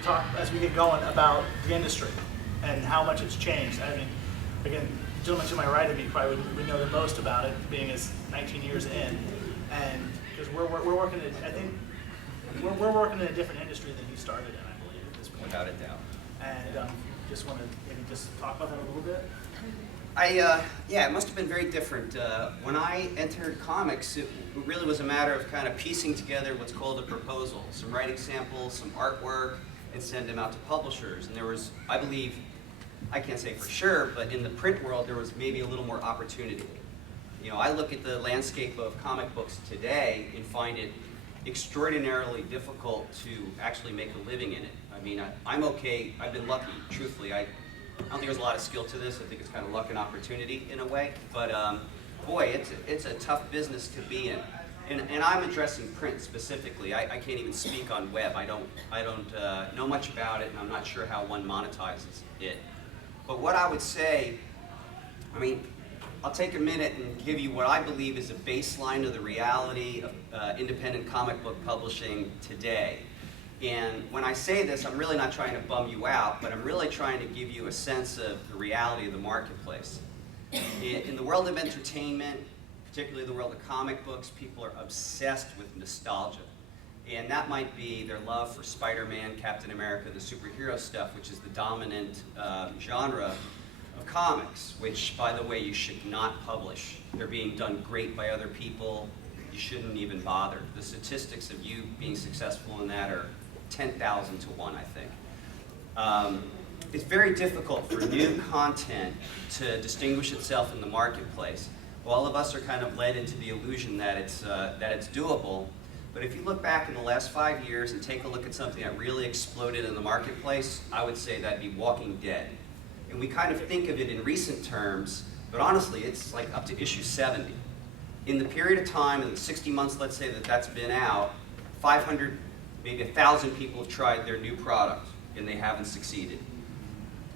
to talk as we get going about the industry and how much it's changed. I mean, again, the gentleman to my right of me probably would know the most about it, being as 19 years in, and because we're working in, I think we're working in a different industry than you started in, I believe, at this point. Without a doubt. And just want to maybe just talk about that a little bit. Yeah, it must have been very different. When I entered comics, it really was a matter of kind of piecing together what's called a proposal, some writing samples, some artwork, and send them out to publishers. And there was, I believe, I can't say for sure, but in the print world, there was maybe a little more opportunity. You know, I look at the landscape of comic books today and find it extraordinarily difficult to actually make a living in it. I mean, I'm okay, I've been lucky, truthfully. I don't think there's a lot of skill to this. I think it's kind of luck and opportunity in a way. But boy, it's a tough business to be in. And I'm addressing print specifically. I can't even speak on web. I don't know much about it, and I'm not sure how one monetizes it. But what I would say, I mean, I'll take a minute and give you what I believe is a baseline of the reality of independent comic book publishing today. And when I say this, I'm really not trying to bum you out, but I'm really trying to give you a sense of the reality of the marketplace. In the world of entertainment, particularly the world of comic books, people are obsessed with nostalgia. And that might be their love for Spider-Man, Captain America, the superhero stuff, which is the dominant genre of comics, which, by the way, you should not publish. They're being done great by other people. You shouldn't even bother. The statistics of you being successful in that are 10,000 to 1, I think. It's very difficult for new content to distinguish itself in the marketplace. All of us are kind of led into the illusion that it's doable. But if you look back in the last 5 years and take a look at something that really exploded in the marketplace, I would say that'd be Walking Dead. And we kind of think of it in recent terms, but honestly, it's like up to issue 70. In the period of time, in the 60 months, let's say that that's been out, 500, maybe 1,000 people have tried their new product, and they haven't succeeded.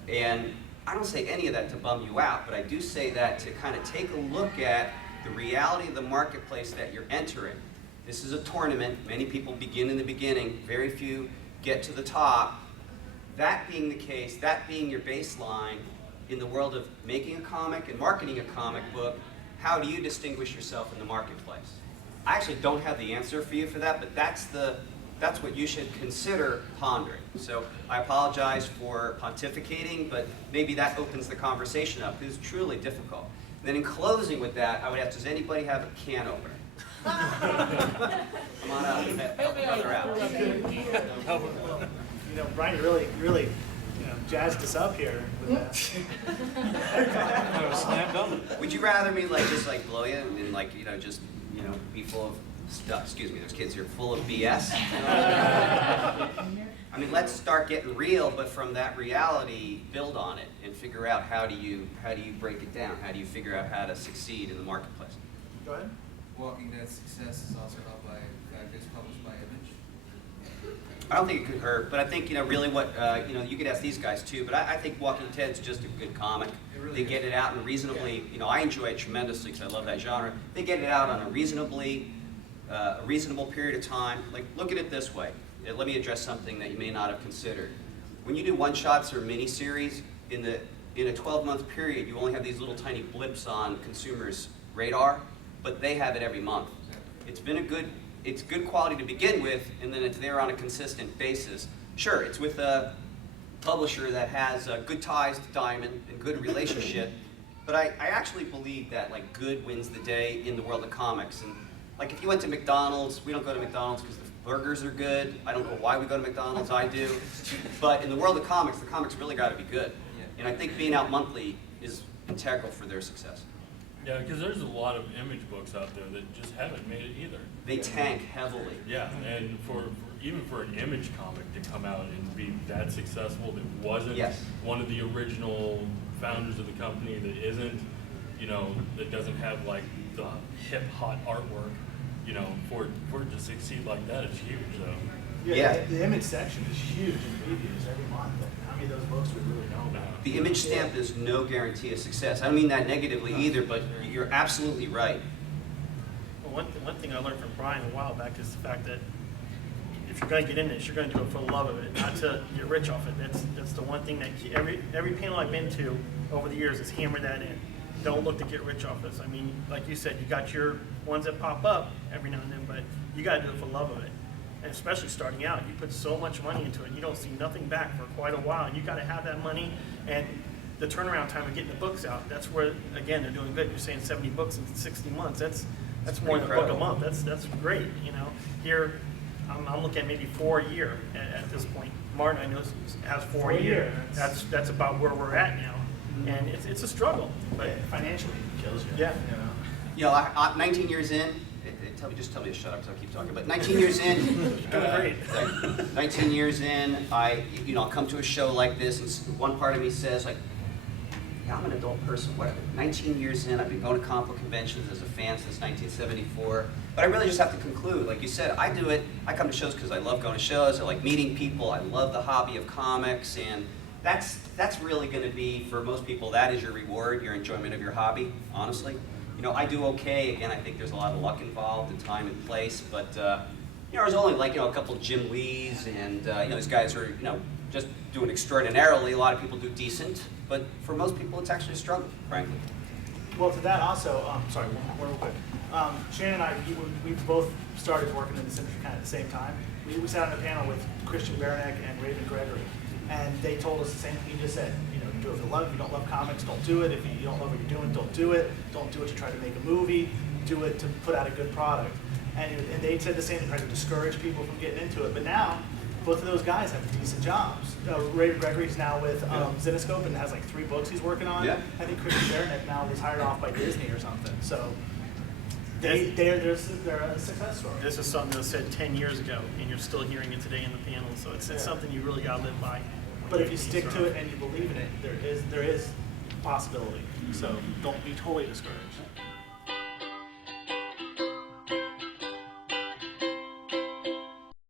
And I don't say any of that to bum you out, but I do say that to kind of take a look at the reality of the marketplace that you're entering. This is a tournament. Many people begin in the beginning. Very few get to the top. That being the case, that being your baseline in the world of making a comic and marketing a comic book, how do you distinguish yourself in the marketplace? I actually don't have the answer for you for that, but that's what you should consider pondering. So I apologize for pontificating, but maybe that opens the conversation up. It's truly difficult. And then in closing with that, I would ask, does anybody have a can opener? Come on up and help another out. You know, Brian really jazzed us up here with that. Slam dunk. Would you rather me just blow you and just be full of stuff? Excuse me, those kids here full of BS. I mean, let's start getting real, but from that reality, build on it and figure out how do you break it down? How do you figure out how to succeed in the marketplace? Go ahead. Walking Dead's success is also helped by the fact it's published by Image. I don't think it could hurt, but I think really what you could ask these guys too. But I think Walking Dead's just a good comic. They get it out in a reasonably. I enjoy it tremendously because I love that genre. They get it out on a reasonable period of time. Like, look at it this way. Let me address something that you may not have considered. When you do one-shots or miniseries, in a 12-month period, you only have these little tiny blips on consumers' radar, but they have it every month. It's good quality to begin with, and then it's there on a consistent basis. Sure, it's with a publisher that has good ties to Diamond and good relationship, but I actually believe that good wins the day in the world of comics. And if you went to McDonald's, we don't go to McDonald's because the burgers are good. I don't know why we go to McDonald's, I do. But in the world of comics, the comics really got to be good. And I think being out monthly is integral for their success. Yeah, because there's a lot of Image books out there that just haven't made it either. They tank heavily. Yeah, and even for an Image comic to come out and be that successful, that wasn't one of the original founders of the company, that isn't, that doesn't have the hip hot artwork, for it to succeed like that is huge. So. Yeah. The Image section is huge in previews every month. How many of those books we really know about? The Image stamp is no guarantee of success. I don't mean that negatively either, but you're absolutely right. Well, one thing I learned from Brian a while back is the fact that if you're going to get in this, you're going to do it for the love of it, not to get rich off it. That's the one thing that every panel I've been to over the years has hammered that in. Don't look to get rich off this. I mean, like you said, you got your ones that pop up every now and then, but you got to do it for the love of it. And especially starting out, you put so much money into it, you don't see nothing back for quite a while, and you got to have that money and the turnaround time of getting the books out. That's where, again, they're doing good. You're saying 70 books in 60 months. That's more than a book a month. That's great. You know, here I'm looking at maybe 4 a year at this point. Martin, I know, has 4 a year. That's about where we're at now, and it's a struggle. But financially, it kills you. Yeah. You know, I 19 years in. Just tell me to shut up, so I keep talking. But 19 years in, great. 19 years in, I'll come to a show like this, and one part of me says, like, yeah, I'm an adult person, whatever. 19 years in, I've been going to comic book conventions as a fan since 1974. But I really just have to conclude, like you said, I do it. I come to shows because I love going to shows. I like meeting people. I love the hobby of comics, and that's really going to be, for most people, that is your reward, your enjoyment of your hobby, honestly. You know, I do okay. Again, I think there's a lot of luck involved and time and place, but there's only like, a couple Jim Lees, and these guys are, just doing extraordinarily. A lot of people do decent, but for most people, it's actually a struggle, frankly. Well, to that also, sorry, one real quick. Shannon and I, we both started working in this industry kind of at the same time. We sat on a panel with Christian Baranek and Raven Gregory, and they told us the same thing you just said. Do it for love. If you don't love comics, don't do it. If you don't love what you're doing, don't do it. Don't do it to try to make a movie. Do it to put out a good product. And they said the same thing, trying to discourage people from getting into it. But now, both of those guys have decent jobs. Ray Gregory's now with Zenescope and has like 3 books he's working on. Yeah. I think Christian Baranek now was hired off by Disney or something. So they're a success story. This is something that was said 10 years ago, and you're still hearing it today in the panel. So it's something you really got to live by. But if you stick to it and you believe in it, there is possibility. So don't be totally discouraged.